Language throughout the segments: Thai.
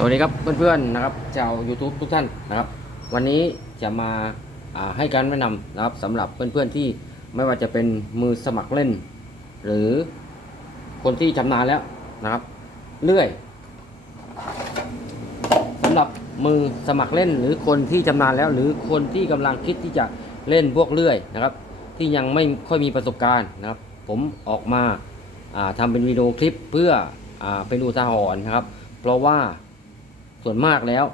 สวัสดีครับเพื่อนๆนะครับชาว YouTube ทุกท่านนะครับ วันนี้จะมาาให้การแนะนำนะครับสำหรับเพื่อนๆที่ไม่ว่าจะเป็นมือสมัครเล่น หรือคนที่ชำนาญแล้วนะครับเลื่อยสำหรับมือสมัครเล่นหรือคนที่ชำนาญแล้ว หรือคนที่กำลังคิดที่จะเล่นพวกเลื่อยนะครับ ที่ยังไม่ค่อยมีประสบการณ์นะครับ ผมออกมาาทำเป็นวิดีโอคลิปเพื่ออเป็นอุทาหรณ์นะครับ เพราะว่า ส่วนมากแล้ว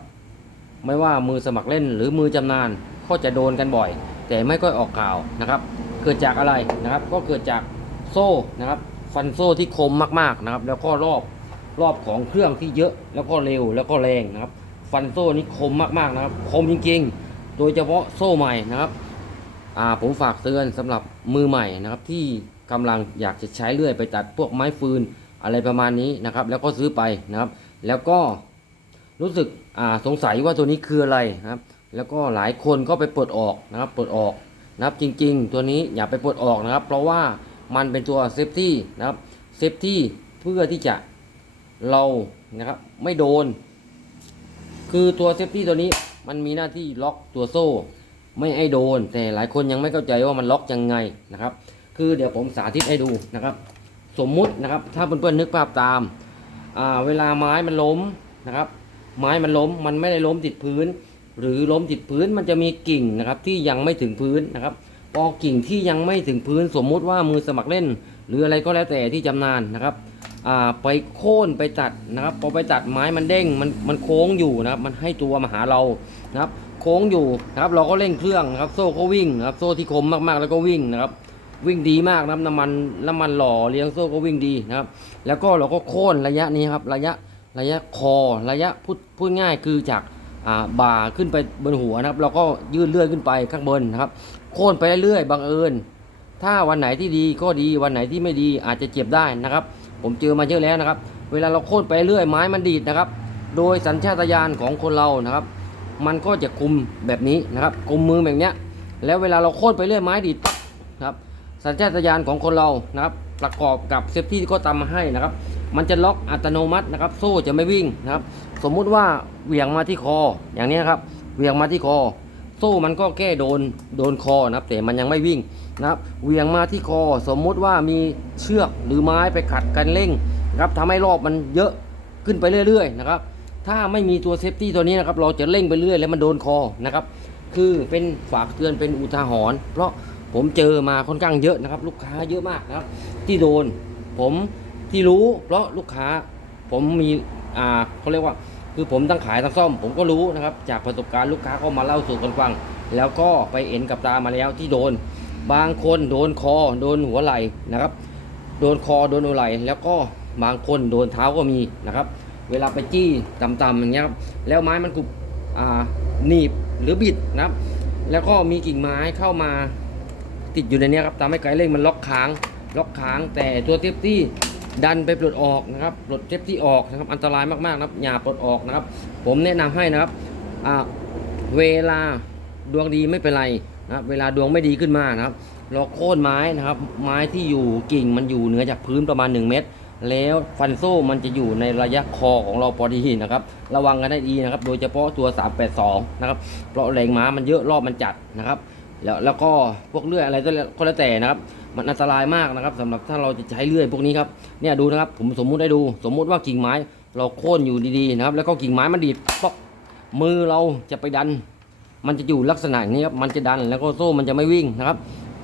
ไม่ว่ามือสมัครเล่นหรือมือจำนานก็จะโดนกันบ่อย แต่ไม่ค่อยออกข่าวนะครับ เกิดจากอะไรนะครับ ก็เกิดจากโซ่นะครับ ฟันโซ่ที่คมมากๆนะครับ แล้วก็รอบรอบของเครื่องที่เยอะแล้วก็เร็วแล้วก็แรงนะครับ ฟันโซ่นี้คมมากๆนะครับ คมจริงๆ โดยเฉพาะโซ่ใหม่นะครับอ่าผมฝากเตือนสำหรับมือใหม่นะครับ ที่กำลังอยากจะใช้เลื่อยไปตัดพวกไม้ฟืนอะไรประมาณนี้นะครับ แล้วก็ซื้อไปนะครับ แล้วก็ รู้สึกสงสัยว่าตัวนี้คืออะไรนะครับ แล้วก็หลายคนก็ไปปลดออกนะครับปลดออกนะครับจริง ๆ ตัวนี้อย่าไปปลดออกนะครับ เพราะว่ามันเป็นตัวเซฟตี้นะครับเซฟตี้เพื่อที่จะเรานะครับไม่โดน คือตัวเซฟตี้ตัวนี้มันมีหน้าที่ล็อกตัวโซ่ ไม่ให้โดน แต่หลายคนยังไม่เข้าใจว่ามันล็อกยังไงนะครับ คือเดี๋ยวผมสาธิตให้ดูนะครับ สมมุตินะครับถ้าเพื่อนๆนึกภาพตามอ่าเวลาไม้มันล้มนะครับ ไม้มันล้มมันไม่ได้ล้มติดพื้น หรือล้มติดพื้นมันจะมีกิ่งนะครับที่ยังไม่ถึงพื้นนะครับพอกิ่งที่ยังไม่ถึงพื้นสมมุติว่ามือสมัครเล่น หรืออะไรก็แล้วแต่ที่จำนานนะครับไปโค่นไปตัดนะครับพอไปตัดไม้มันเด้งมันมันโค้งอยู่นะครับมันให้ตัวมาหาเรานะครับโค้งอยู่นะครับเราก็เร่งเครื่องนะครับโซ่ก็วิ่งนะครับโซ่ที่คมมากๆแล้วก็วิ่งนะครับวิ่งดีมากนะครับน้ำมันน้ำมันหล่อเลี้ยงโซ่ก็วิ่งดีนะครับแล้วก็เราก็โค่นระยะนี้ครับระยะ ระยะคอระยะพูดพูดง่ายคือจากาบ่าขึ้นไปบนหัวนะครับ เราก็ยืดเลื่อยขึ้นไปข้างบนนะครับ โค่นไปเรื่อยๆบังเอิญ ถ้าวันไหนที่ดีก็ดีวันไหนที่ไม่ดีอาจจะเจ็บได้นะครับ ผมเจอมาเยอะแล้วนะครับ เวลาเราโค่นไปเรื่อยไม้มันดีดนะครับ โดยสัญชาตญาณของคนเรานะครับ มันก็จะคุมแบบนี้นะครับคุมมือแบบเนี้ยแล้วเวลาเราโค่นไปเรื่อยไม้ดีดปั๊บนะครับสัญชาตญาณของคนเรานะครับ ประกอบกับเซฟตี้ที่เขาทำมาให้นะครับ มันจะล็อกอัตโนมัตินะครับ โซ่จะไม่วิ่งนะครับ สมมุติว่าเหวี่ยงมาที่คออย่างนี้ครับเหวี่ยงมาที่คอ โซ่มันก็แก้โดนโดนคอนะครับแต่มันยังไม่วิ่งนะครับเหวี่ยงมาที่คอ สมมุติว่ามีเชือกหรือไม้ไปขัดกันเร่งนะครับทำให้รอบมันเยอะขึ้นไปเรื่อยๆนะครับถ้าไม่มีตัวเซฟตี้ตัวนี้นะครับเราจะเร่งไปเรื่อยแล้วมันโดนคอนะครับคือเป็นฝากเตือนเป็นอุทาหรณ์เพราะ ผมเจอมาค่อนข้างเยอะนะครับ ลูกค้าเยอะมากนะครับ ที่โดน ผมที่รู้เพราะลูกค้าผมมีอ่าเขาเรียกว่าคือผมตั้งขายตั้งซ่อม ผมก็รู้นะครับ จากประสบการณ์ลูกค้าเขามาเล่าสู่กันฟัง แล้วก็ไปเอ็นกับตามาแล้วที่โดน บางคนโดนคอโดนหัวไหล่นะครับ โดนคอโดนหัวไหล่แล้วก็บางคนโดนเท้าก็มีนะครับ เวลาไปจี้ต่ำๆอย่างเงี้ยครับแล้วไม้มันกรุบอ่าหนีบหรือบิดนะครับ แล้วก็มีกิ่งไม้เข้ามา ติดอยู่ในนี้ครับทำให้ไกลเร่งมันล็อกค้างล็อกค้าง แต่ตัวเทปที่ดันไปปลดออกนะครับปลดเทปที่ออกนะครับอันตรายมากๆนะครับอย่าปลดออกนะครับ ผมแนะนำให้นะครับเวลาดวงดีไม่เป็นไรนะครับเวลาดวงไม่ดีขึ้นมานะครับเราโค่นไม้นะครับ ไม้ที่อยู่กิ่งมันอยู่เหนือจากพื้นประมาณ 1 เมตร แล้วฟันโซ่มันจะอยู่ในระยะคอของเราพอดีนะครับ ระวังกันให้ดีนะครับ โดยเฉพาะตัว 382 นะครับเพราะแรงม้ามันเยอะรอบมันจัดนะครับ แล้วแล้วก็พวกเลื่อยอะไรก็แล้วแต่นะครับ มันอันตรายมากนะครับสำหรับถ้าเราจะใช้เลื่อยพวกนี้ครับเนี่ยดูนะครับผมสมมุติให้ดู สมมุติว่ากิ่งไม้ เราโค่นอยู่ดีๆนะครับ แล้วก็กิ่งไม้มันดีดป๊อกมือเราจะไปดัน มันจะอยู่ลักษณะนี้ครับมันจะดันแล้วก็โซ่มันจะไม่วิ่งนะครับ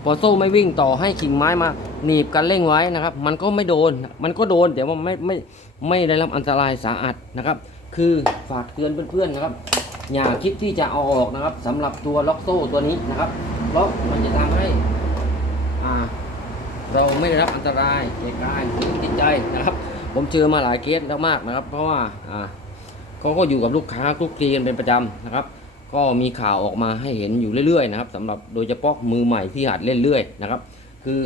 พอโซ่ไม่วิ่งต่อให้กิ่งไม้มาหนีบกันเร่งไว้นะครับ มันก็ไม่โดนมันก็โดนแต่ว่าไม่ไม่ไม่ได้รับอันตรายสาหัสนะครับ คือฝากเตือนเพื่อนๆนะครับ อย่าคิดที่จะเอาออกนะครับสำหรับตัวล็อกโซ่ตัวนี้นะครับเพราะมันจะทำให้อ่าเราไม่ได้รับอันตรายแก่กายหรือจิตใจนะครับ ผมเจอมาหลายเคสแล้วมากนะครับ เพราะว่าอ่าเขาก็อยู่กับลูกค้าคลุกคลีกันเป็นประจำนะครับ ก็มีข่าวออกมาให้เห็นอยู่เรื่อยๆนะครับสำหรับโดยเฉพาะมือใหม่ที่หัดเล่นเรื่อยนะครับ คือ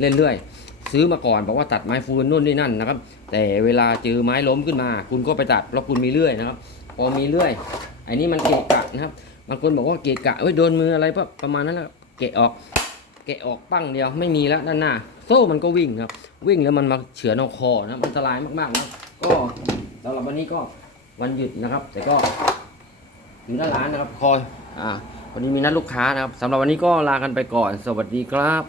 เล่นเรื่อยซื้อมาก่อนบอกว่าตัดไม้ฟูนนู่นนี่นั่นนะครับ แต่เวลาเจอไม้ล้มขึ้นมา คุณก็ไปตัดเพราะคุณมีเลื่อยนะครับ พอมีเลื่อยไอ้นี่มันเกะกะนะครับ บางคนบอกว่าเกะกะเอ้ยโดนมืออะไรปะประมาณนั้นนะเกะออก เกะออกปั้งเดียวไม่มีแล้วด้านหน้า โซ่มันก็วิ่งครับ วิ่งแล้วมันมาเฉือนเอาคอนะครับอันตรายมากๆนะก็สำหรับวันนี้ก็วันหยุดนะครับ แต่ก็อยู่หน้าร้านนะครับคอยอ่าวันนี้มีนัดลูกค้านะครับสำหรับวันนี้ก็ลากันไปก่อน สวัสดีครับ